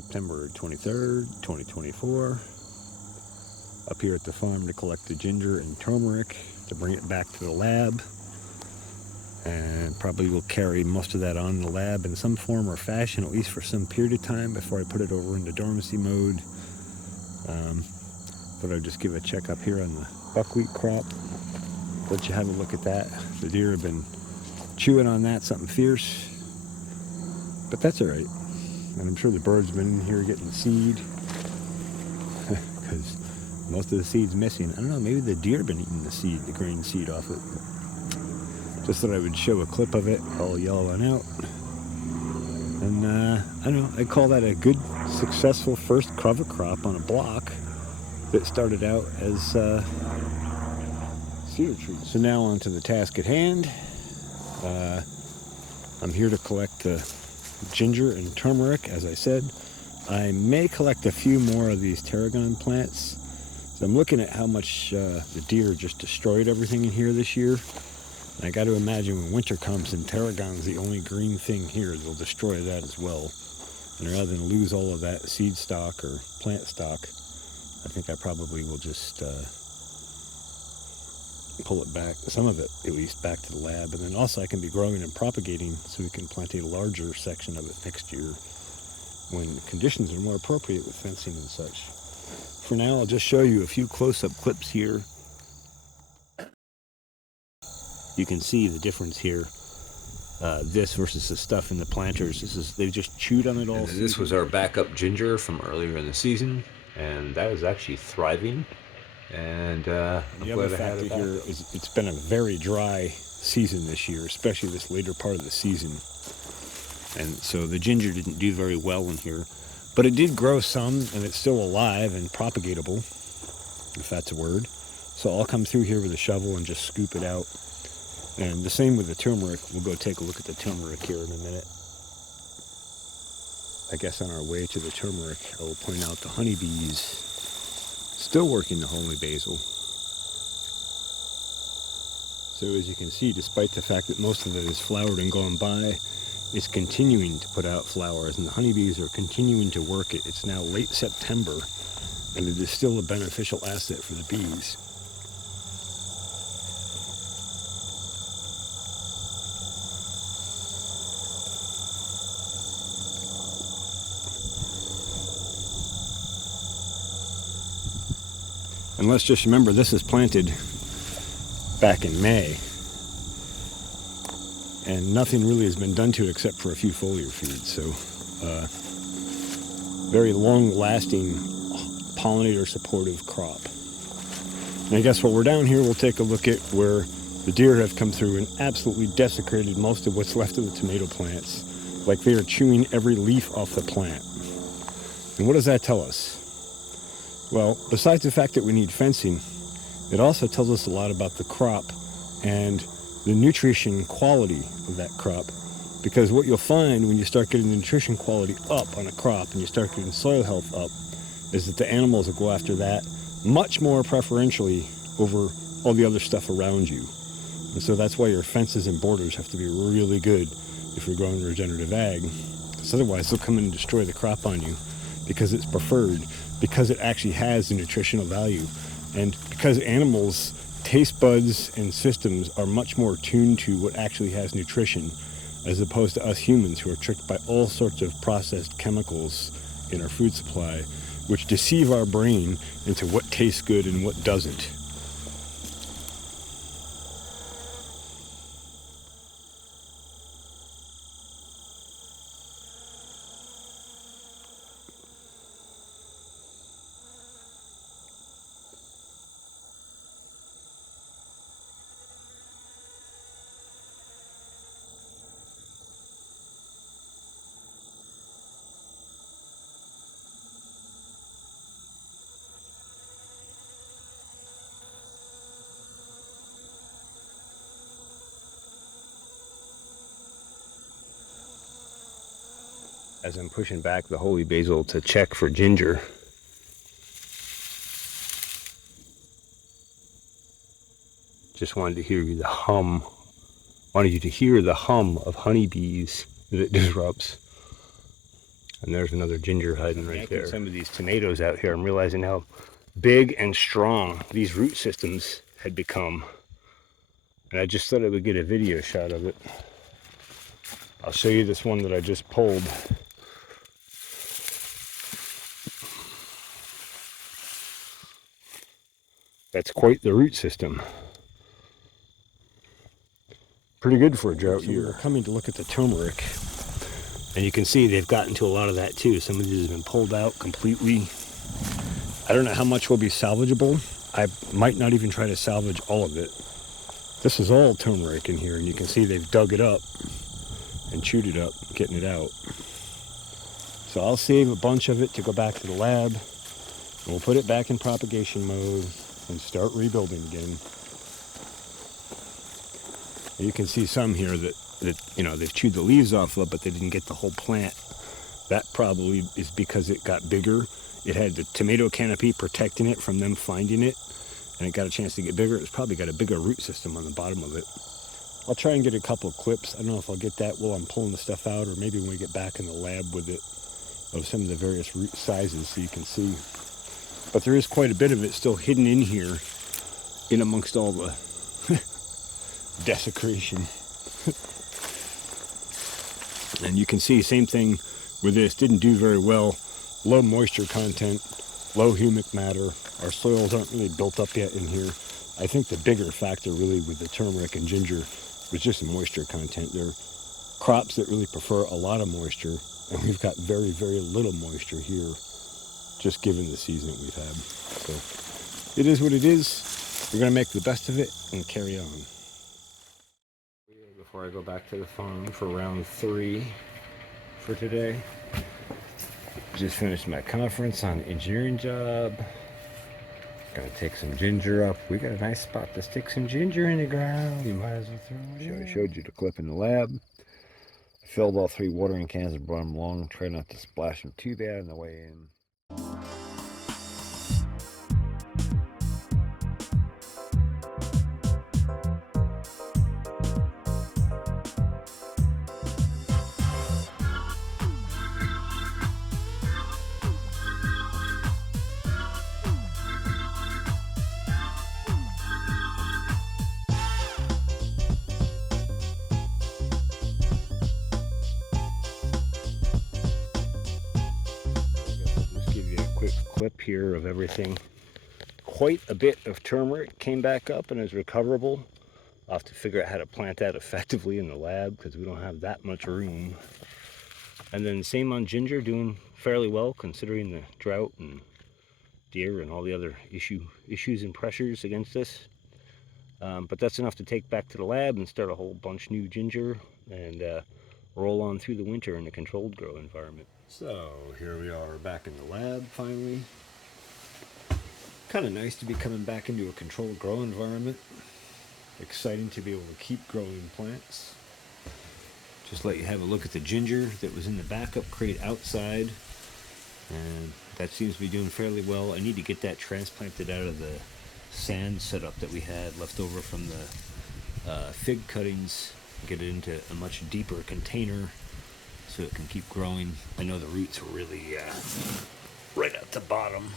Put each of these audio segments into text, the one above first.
September 23rd, 2024. Up here at the farm to collect the ginger and turmeric to bring it back to the lab. And probably will carry most of that on in the lab in some form or fashion, at least for some period of time before I put it over into dormancy mode. But I'll just give a check up here on the buckwheat crop. Let you have a look at that. The deer have been chewing on that, something fierce. But that's all right. And I'm sure the birds have been in here getting seed. Because most of the seed's missing. I don't know, maybe the deer have been eating the seed, the grain seed off it. Just thought I would show a clip of it, all yellowing out. And I don't know, I call that a good, successful first cover crop on a block that started out as cedar trees. So now on to the task at hand. I'm here to collect the ginger and turmeric, as I said. I may collect a few more of these tarragon plants. So I'm looking at how much the deer just destroyed everything in here this year. And I got to imagine when winter comes and tarragon's the only green thing here, they'll destroy that as well. And rather than lose all of that seed stock or plant stock, I think I probably will just pull it back, some of it at least, back to the lab. And then also I can be growing and propagating so we can plant a larger section of it next year when conditions are more appropriate with fencing and such. For now, I'll just show you a few close-up clips here. You can see the difference here. This versus the stuff in the planters. They've just chewed on it all. And this was our backup ginger from earlier in the season, and that is actually thriving. And the other factor here is it's been a very dry season this year, especially this later part of the season. And so the ginger didn't do very well in here, but it did grow some, and it's still alive and propagatable, if that's a word. So I'll come through here with a shovel and just scoop it out. And the same with the turmeric. We'll go take a look at the turmeric here in a minute. I guess on our way to the turmeric, I will point out the honeybees still working the holy basil. So as you can see, despite the fact that most of it is flowered and gone by, it's continuing to put out flowers, and the honeybees are continuing to work it. It's now late September, and it is still a beneficial asset for the bees. And let's just remember, this is planted back in May. And nothing really has been done to it except for a few foliar feeds. So, very long-lasting pollinator-supportive crop. And I guess while we're down here, we'll take a look at where the deer have come through and absolutely desecrated most of what's left of the tomato plants. Like they are chewing every leaf off the plant. And what does that tell us? Well, besides the fact that we need fencing, it also tells us a lot about the crop and the nutrition quality of that crop. Because what you'll find when you start getting the nutrition quality up on a crop and you start getting soil health up is that the animals will go after that much more preferentially over all the other stuff around you. And so that's why your fences and borders have to be really good if you're growing regenerative ag. Because otherwise they'll come in and destroy the crop on you because it's preferred, because it actually has the nutritional value, and because animals' taste buds and systems are much more tuned to what actually has nutrition, as opposed to us humans who are tricked by all sorts of processed chemicals in our food supply, which deceive our brain into what tastes good and what doesn't. As I'm pushing back the holy basil to check for ginger, just wanted to hear the hum. Wanted you to hear the hum of honeybees that it disrupts. And there's another ginger hiding right there. Some of these tomatoes out here, I'm realizing how big and strong these root systems had become. And I just thought I would get a video shot of it. I'll show you this one that I just pulled. That's quite the root system. Pretty good for a drought year. We're coming to look at the turmeric. And you can see they've gotten to a lot of that too. Some of these have been pulled out completely. I don't know how much will be salvageable. I might not even try to salvage all of it. This is all turmeric in here, and you can see they've dug it up and chewed it up, getting it out. So I'll save a bunch of it to go back to the lab. And we'll put it back in propagation mode and start rebuilding again. And you can see some here that you know, they've chewed the leaves off of, but they didn't get the whole plant. That probably is because it got bigger. It had the tomato canopy protecting it from them finding it, and it got a chance to get bigger. It's probably got a bigger root system on the bottom of it. I'll try and get a couple of clips. I don't know if I'll get that while I'm pulling the stuff out, or maybe when we get back in the lab with it, of some of the various root sizes so you can see. But there is quite a bit of it still hidden in here, in amongst all the desecration. And you can see, same thing with this, didn't do very well. Low moisture content, low humic matter. Our soils aren't really built up yet in here. I think the bigger factor really with the turmeric and ginger was just the moisture content. They're crops that really prefer a lot of moisture, and we've got very, very little moisture here, just given the season that we've had. So it is what it is. We're gonna make the best of it and carry on. Before I go back to the farm for round 3 for today. Just finished my conference on engineering job. Gonna take some ginger up. We got a nice spot to stick some ginger in the ground. You might as well throw it in. I showed you the clip in the lab. I filled all 3 watering cans and brought them along. Try not to splash them too bad on the way in. Clip here of everything. Quite a bit of turmeric came back up and is recoverable. I'll have to figure out how to plant that effectively in the lab because we don't have that much room. And then same on ginger, doing fairly well considering the drought and deer and all the other issues and pressures against us. But that's enough to take back to the lab and start a whole bunch new ginger and roll on through the winter in a controlled grow environment. So here we are back in the lab finally. Kind of nice to be coming back into a controlled grow environment. Exciting to be able to keep growing plants. Just let you have a look at the ginger that was in the backup crate outside. And that seems to be doing fairly well. I need to get that transplanted out of the sand setup that we had left over from the fig cuttings. Get it into a much deeper container so it can keep growing. I know the roots are really right at the bottom.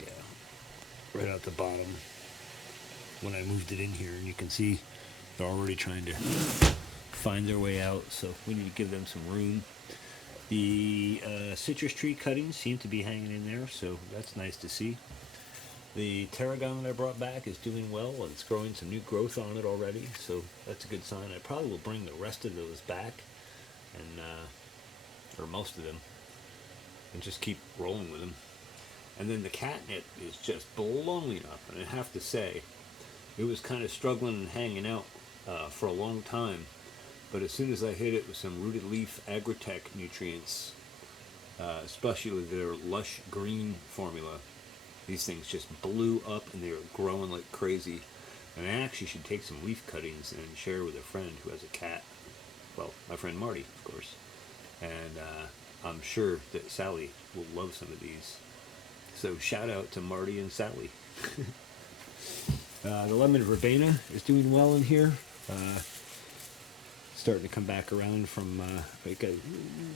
Yeah, right at the bottom when I moved it in here, and you can see they're already trying to find their way out, so we need to give them some room. The citrus tree cuttings seem to be hanging in there, so that's nice to see. The tarragon that I brought back is doing well, and it's growing some new growth on it already, so that's a good sign. I probably will bring the rest of those back, and or most of them, and just keep rolling with them. And then the catnip is just blowing up, and I have to say, it was kind of struggling and hanging out for a long time, but as soon as I hit it with some rooted leaf agritech nutrients, especially with their lush green formula, these things just blew up and they were growing like crazy. And I actually should take some leaf cuttings and share with a friend who has a cat. Well, my friend Marty, of course. And I'm sure that Sally will love some of these. So shout out to Marty and Sally. The lemon verbena is doing well in here. starting to come back around from, it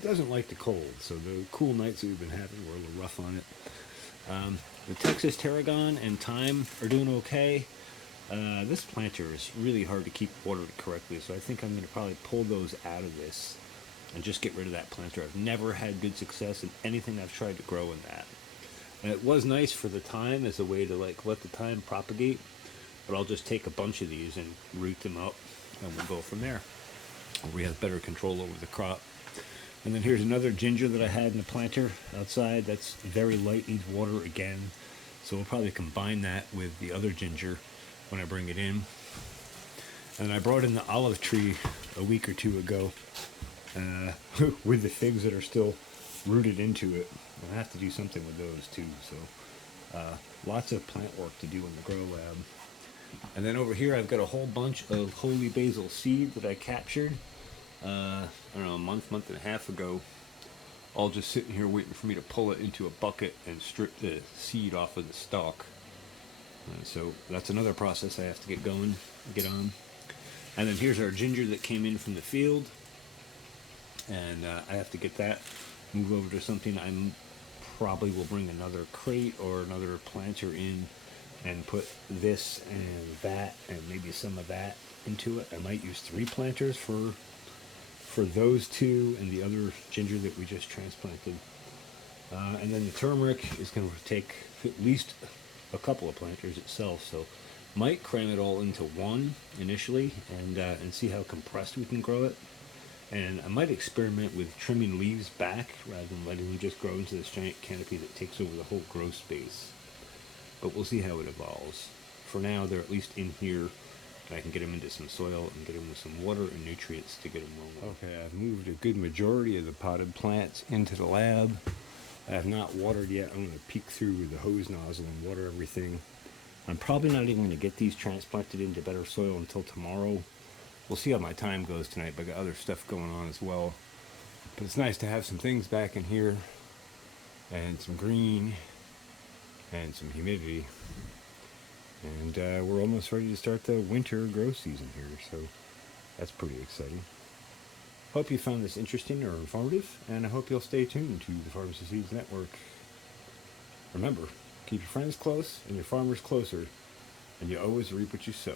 doesn't like the cold, so the cool nights that we've been having were a little rough on it. The Texas tarragon and thyme are doing okay. This planter is really hard to keep watered correctly, so I think I'm going to probably pull those out of this and just get rid of that planter. I've never had good success in anything I've tried to grow in that. And it was nice for the thyme as a way to like let the thyme propagate, but I'll just take a bunch of these and root them up and we'll go from there. We have better control over the crop. And then here's another ginger that I had in the planter outside. That's very light, needs water again. So we'll probably combine that with the other ginger when I bring it in. And I brought in the olive tree a week or two ago with the figs that are still rooted into it. I'll have to do something with those too. So lots of plant work to do in the grow lab. And then over here I've got a whole bunch of holy basil seed that I captured, I don't know, a month and a half ago. All just sitting here waiting for me to pull it into a bucket and strip the seed off of the stalk. So that's another process I have to get on. And then here's our ginger that came in from the field. And I have to get that, move over to something. I probably will bring another crate or another planter in and put this and that and maybe some of that into it. I might use 3 planters for those two and the other ginger that we just transplanted. And then the turmeric is going to take at least a couple of planters itself, so might cram it all into one initially and see how compressed we can grow it. And I might experiment with trimming leaves back rather than letting them just grow into this giant canopy that takes over the whole grow space. But we'll see how it evolves. For now, they're at least in here. I can get them into some soil and get them with some water and nutrients to get them rolling. Okay, I've moved a good majority of the potted plants into the lab. I have not watered yet. I'm going to peek through with the hose nozzle and water everything. I'm probably not even going to get these transplanted into better soil until tomorrow. We'll see how my time goes tonight, but I got other stuff going on as well. But it's nice to have some things back in here and some green and some humidity. And we're almost ready to start the winter grow season here, so that's pretty exciting. Hope you found this interesting or informative, and I hope you'll stay tuned to the Pharmacy Seeds Network. Remember, keep your friends close and your farmers closer, and you always reap what you sow.